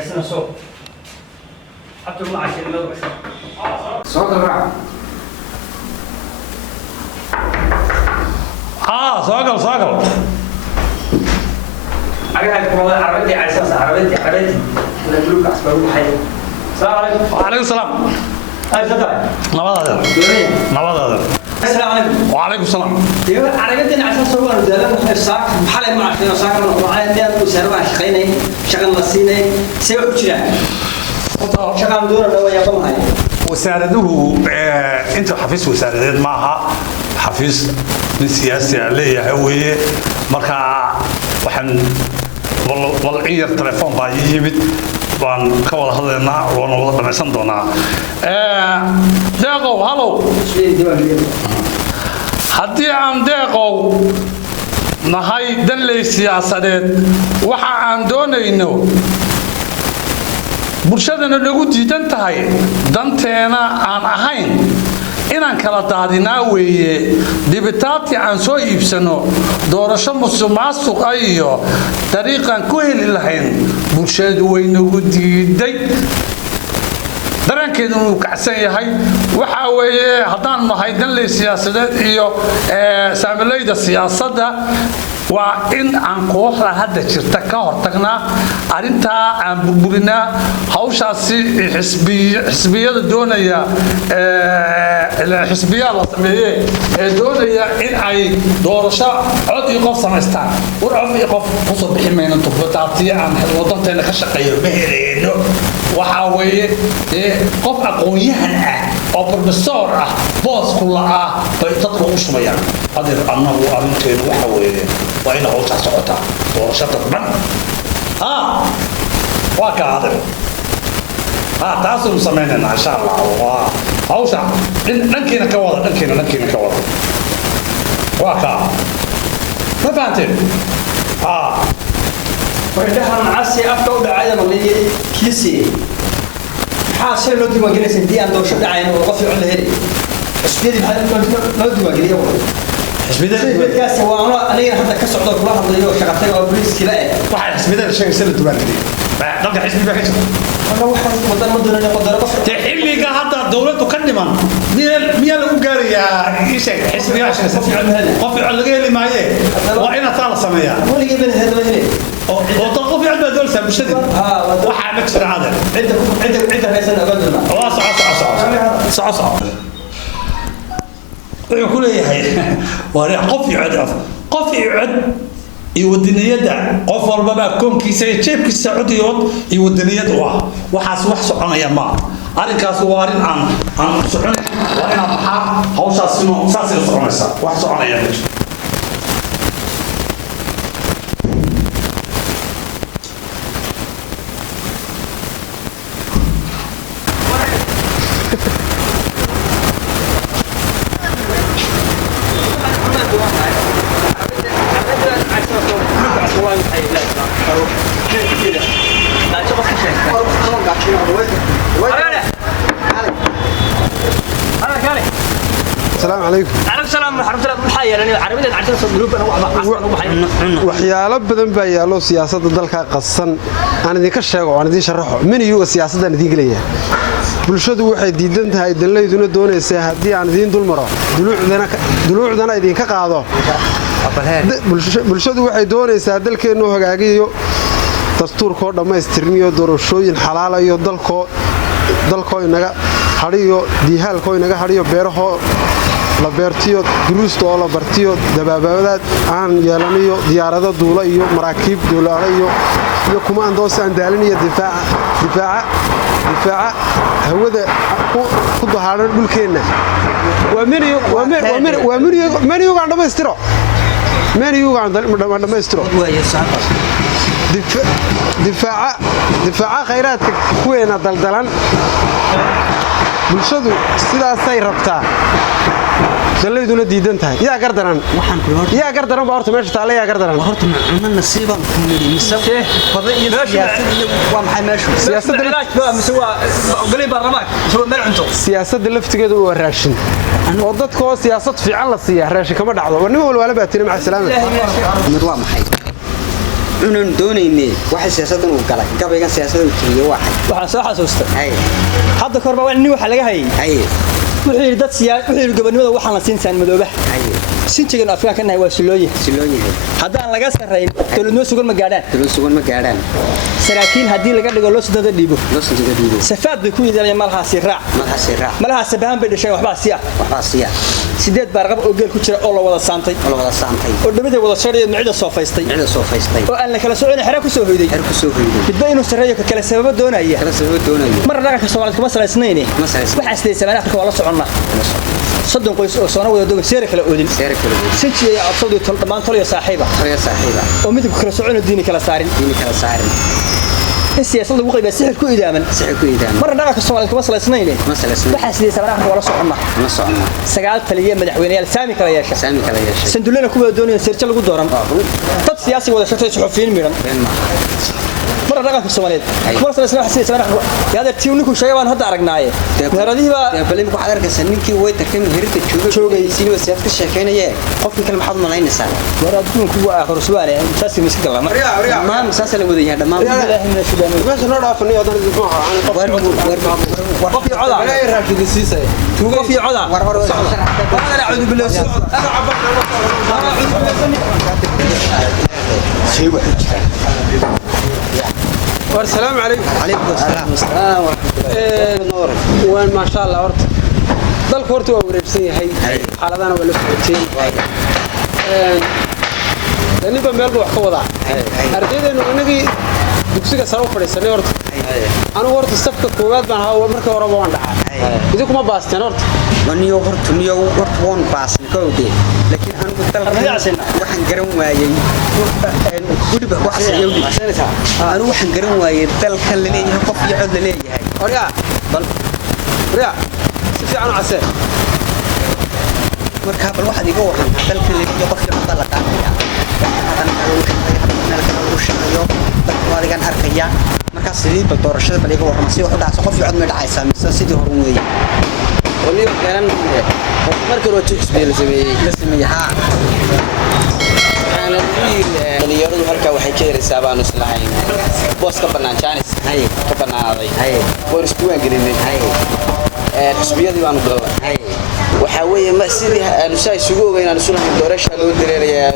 حسنا صوت حطوا مع شيء ما بشر صوت الرعد صاقل أنا والله عربتي على أساس عربتي أنا أقول لك أسباب حي السلام عليكم وعليكم السلام هاي صدق نبض السلام عليكم وعليكم السلام عربتي على أساس هو الدولة الساق محل ما عرفنا ساق معايا نيات وسيروا شقيني شغل نصيني سوي كذا شغل دور لو يقوم هاي وسارده انت حفيز وساردين معها حفيز من سياسي عليه هويه marka waxaan walciyar telefoon baa yimid waan ka wada hadlaynaa oo wada dhameysan doonaa deeqow halo haddii aan deeqow nahay danley siyaasadeed waxa aan doonayno bulshadana lagu diidan tahay danteena aan ahayn inaan kala daadinaa weeye dibitaati aan soo iibsano doorasho musuqmaasuq iyo dariiqan ku heli lahayn bulshadu way nagu diiday dareenkeedu uu kacsan yahay waxa weeye haddaan nahay danley siyaasadeed iyo saamilayda siyaasadda waa in aan kooxda hadda jirta ka hortagnaa arintaa aan burburinaa hawshaasi xisbiyada doonaya xisbiyada la sameeyay ee doonaya in ay doorasho cod iyo qof samaystaan warcod iyo qof kusoo bixi mayno tubataati aan wadanteena ka shaqeeyo ma helayno waxa weeye qof aqoon-yahan ah oo professor ah boos kula ah bay dadku u shumayaan adeer annagu arinteenu waxa weeye waa in hawsha socota doorashada dhan waa ka adeer taasuu samaynayna insha allah waa hawsha dhankiina ka wada waa ka ma fahanteen وإنها عسى أفكار دعاية ملي كيسي حاصل لو ديما جلس دي عنده شد عين وقفي على هذي اسبيدي بهذا لو ديما جلي يوم اسبيدي كاس هو أنا حتى كسر عضو كلها حضر يوم شغلتين أو بوليس كلا واحد اسبيدي الشيء سنة ديما جلي نقدر حسبي بحاجة أنا واحد مدن تحلي حتى الدولة تكلم ميا الأوجاري يا إيش حسبي عشان قفي على غير اللي معي وأنا طالع سميا ولا جبنا هذا هنا وتقفي عند دول سبشتي وحنا نكسر هذا عندك هيسنا أبدا ما صع يقول إيه وأنا قفي عد يودني يدا قفر بابا كون كيسة شيب كيسة عديود يودني يدا وحاس وحص يا ما أريكاس وارين عن سعون وأنا بحا هوش اسمه ساسي سعون سا وحص يا بيت السلام عليكم. عليكم السلام ورحمة الله وبركاته. أنا عربية عشان صدروب أنا waxyaalo badan baa yaalo siyaasadda dalka qassan aan idin ka sheego aan idin sharaxo min iyo siyaasadda idin galeeya bulshadu waxay diidan tahay dalayduna doonaysaa haddii aan idin dul maro duluucdana idin ka qaado bulshadu waxay doonaysaa dalkeenu hagaagiyo dastuurkoo dhammaystirmiyo doorashooyin xalaal iyo dalkoo inaga hariyo diihaalkoo inaga hariyo beeraho la beertiyo duruusta oo la bartiyo dabaabadaad aan yeelanayo diyaarado duula iyo maraakiib duulaale iyo kumaandoos aan daalinayo difaaca hawada ku dahaaran dhulkeenna waa meniyugaan dhammaystiro difaaca khayraadka kuweena daldalan bulshadu sidaasay rabtaa dalayduna diidan tahay yaa gardaran baa horta meesha taale yaa gardaran horta ma nasiiban kumiri misafte fadhi iyo siyaasadda laftigeedu waa raashin oo dadkoo siyaasad fiican la siiya raashin kama dhacdo war nimo walwala baa tiri maca salaama mid waa maxay inaan doonaynay waxa siyaasaddan uu galay gabaygan siyaasadda uu tiriyo waxaan soo xasuustay hay hadda korba waa nin waxa laga hayay hay wuxuu yiri dad wuxuu yiri gobonimada waxaan la siinsan madoobaha hay sinjigan Afrika kana waa silooyin haddaan laga sarreyn dawladnimo sugan ma gaadhaan saraakiin haddii laga dhigo loo soo dhiibo safaad bay ku yidaalayaan malahaasi raac sabahan bay dhashay waxba siya sideed baarqab oo geel ku jira oo la wada saantay oo dhabada wada shariyay micida soo faystay oo aan la kala socon xira ku soo hoyday midba inuu sareeyo ka kala sabab doonaya mar dhaqanka Soomaaliyeed kuma salaysnayn waxa isday sabana Afrika wala soconnaa صدق قيس أصلا وده دوق سيرك الأودين سنتي أبصدي طبعا طليا صاحبة ومثل كل سعون الدين كلا صارين السياسة اللي وقي بس سحر كوي دائما مرة نراك الصومال كمصل سنين بحس لي سبعة ولا صعنا سجالت اليوم مدحويني السامي كلا ياشا سندلنا كوي دوني سيرتل قدورم طب سياسي ولا شفت صحفيين ميران مرة نراك الصوماليين كمصل سنين حسيت سبعة هذا تيونكو شيء وان هذا عرقناه هذه بقى بلين كو حضرك سنينكي ويتا كم هرت شوغي سينو سياسة الشيخينية قف كلام حظ ملاين سنة مرة تكون كوا آخر سؤال مساسي مسك الله ما مساسي اللي بدي هذا ما بس نرى فني هذا الجماعة وقف علا لا يراشد السيسة وقف علا أنا أعوذ بالله أنا والسلام عليكم السلام نور وين ما شاء الله ورد ضل كورتو وربسي هي حالدana wala socotay daniba meel wax ka wada ardaydeenu anagii dugsiga sare u fadhiisanay horta anu horta safka koowaad baan haa markii hore waan dhacay idinku ma baasteen horta maniyo horta waan baasnay kowdee laakiin anu waxaan garan waayay guriga wax sayowdi anu waxaan garan waayay dalka la leeyahay qof iyo cod la leeyahay oriya bal oriya si fiican u casee marka bal waxaad iga waran dalka la leeyahay qof iyo cod la qaadaya adigan arkaya markaas sidii doorashada bal iga waran si wax u dhacay qof iyo cod ma dhacaysa mise sidii hore weeye waliyo garan markii hore xisbiga la sameeyay ha dhalinyaradu halkaa waxay ka yaraysaa baanu islahayn boos ka bannaan jaanis ka bannaaday waan isku waangelinay xisbiyadii baanu galnay waxaa weeye ma sidii aanu saa isugu ogeyn aanu sulahayn doorasha loo dareerayaa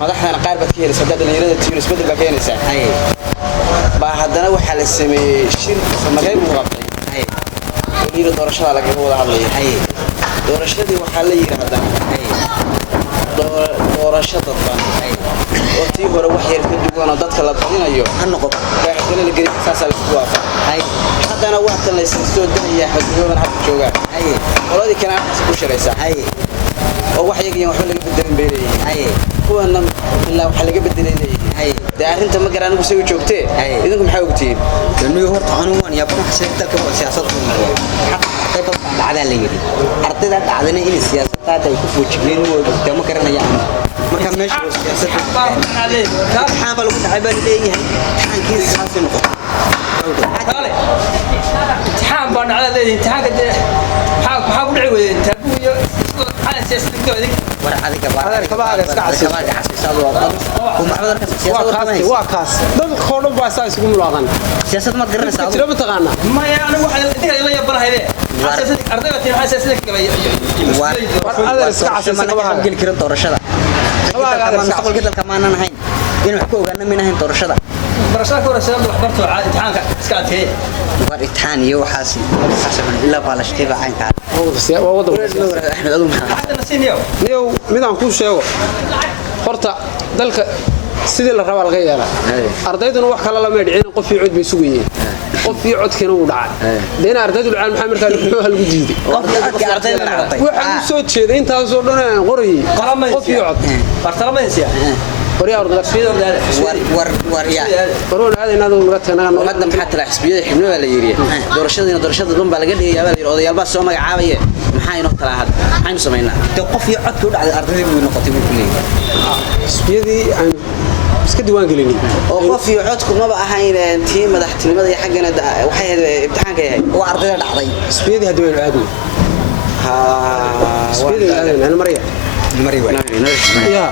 madaxdana qaar baad ka helaysaa dhalinyarada tiir isbedel baa keenaysaa baa haddana waxaa la sameeyey shir magay buu qabtay waliba doorashada lagaga wada hadlayay doorashadii waxaa la yidhi haddana doorashada oo tii hore wax yar ka duwan oo dadka la badinayo ha noqoto baaxdana la gelin saasa la isku waafaqay haddana waxta la soo danaya xadgudubada hadda jooga qoladii kana ku shiraysa oo wax yaga waxba laga bedelin beelayay kuwana ilaa waxa laga bedelayay daarinta ma garaan ugu soo joogtay idinku maxay ogtiin damiyo horta anu waan yaab wax dalka siyaasadda qayb dhacda la yiri ardayda dhacdana in siyaasadda ay ku fuujineen oo dama garanayaan marka meesha siyaasadda xaaba lagu dhacay baa leeyahay taankiisa saasi noqon kale imtixaan baa dhacda leeyahay imtixaanka maxaa ku dhici weeyeen taabuyo على سياسة الدولة ورعدك واكاس دل خورن باسا اسكو ملاقان سياسة ما تقرن ساعه ترى بتقانا ما يعني واحد لا يبر هيدا سياسة ardayda xasaasina kabay هذا اسك عسل ما قبل كرن doorashada mustaqbalka dalka ma aanan ahayn in wax ku ogaana minahayn doorashada doorashada wax barto imtixaanka iska adkay war imtixaan iyo waxaas xasaban illa baalashkii baa caynka أحمد أدوم حتى نسينيو نيو ميدان كو شيغو horta dalka sidii la rabaa laga yeelaa ardayduna wax kala la meedhicin qof iyo cod bay sugayeen qof iyo codkina uu dhacay deena ardaydu lacaan maxaa markaa wuxuu hal ugu diiday ardayda dhacay waxa soo jeeday intaas oo dhan aan qorayay qof iyo cod bartalamaysiya qoryaa ardayda warya qorona aad inaad uga tanaano hadda maxaa tala xisbiyada xibnada la yiri doorashada dhan baa laga dhigayaa baa la yiri odayaal baa soo magacaabaya maxaa inoo tala had maxaynu sameynaa qof iyo codku dhacay ardaydu way noqotay buu leeyahay xisbiyadii aan iska diiwaan gelinay oo qof iyo codku ma ahayn tii madaxtinimada iyo xaggana waxay ahayd imtixaanka yahay oo ardayda dhacday xisbiyadii hadda way aadeen xisbiyadii aadeen ana mariya ya